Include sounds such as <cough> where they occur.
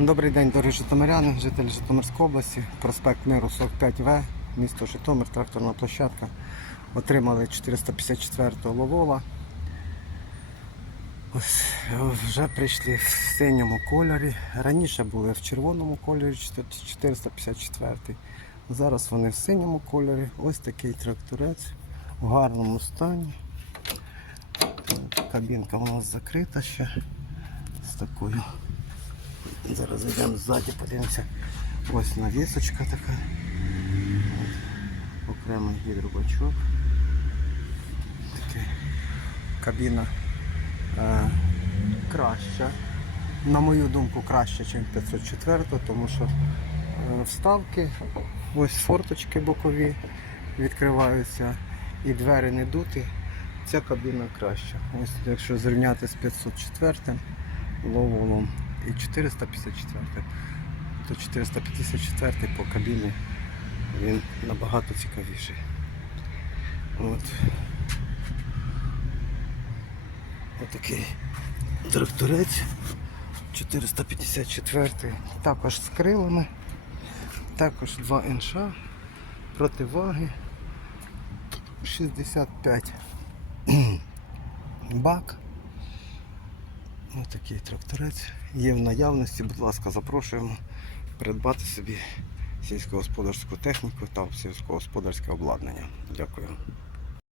Добрий день, дорогі житомиряни, жителі Житомирської області, проспект Миру 45В, місто Житомир, тракторна площадка. Отримали 454-го ловола. Ось вже прийшли в синьому кольорі. Раніше були в червоному кольорі 454. Зараз вони в синьому кольорі. Ось такий тракторець в гарному стані. Кабінка у нас закрита ще з такою. Зараз йдемо ззаді, подивимося. Ось навісочка така. От. Окремий гідробачок. Такий. Кабіна е, краща. На мою думку, краще, ніж 504, тому що е, вставки, ось форточки бокові відкриваються і двері не дуті. Ця кабіна краща. Ось якщо зрівняти з 504 ловолом і 454, то 454 по кабіні він набагато цікавіший. От. Отакий тракторець. 454 також з крилами, також 2 НШ, противаги. 65 <clears throat> бак. Ось такий тракторець. Є в наявності, будь ласка, запрошуємо придбати собі сільськогосподарську техніку та сільськогосподарське обладнання. Дякую.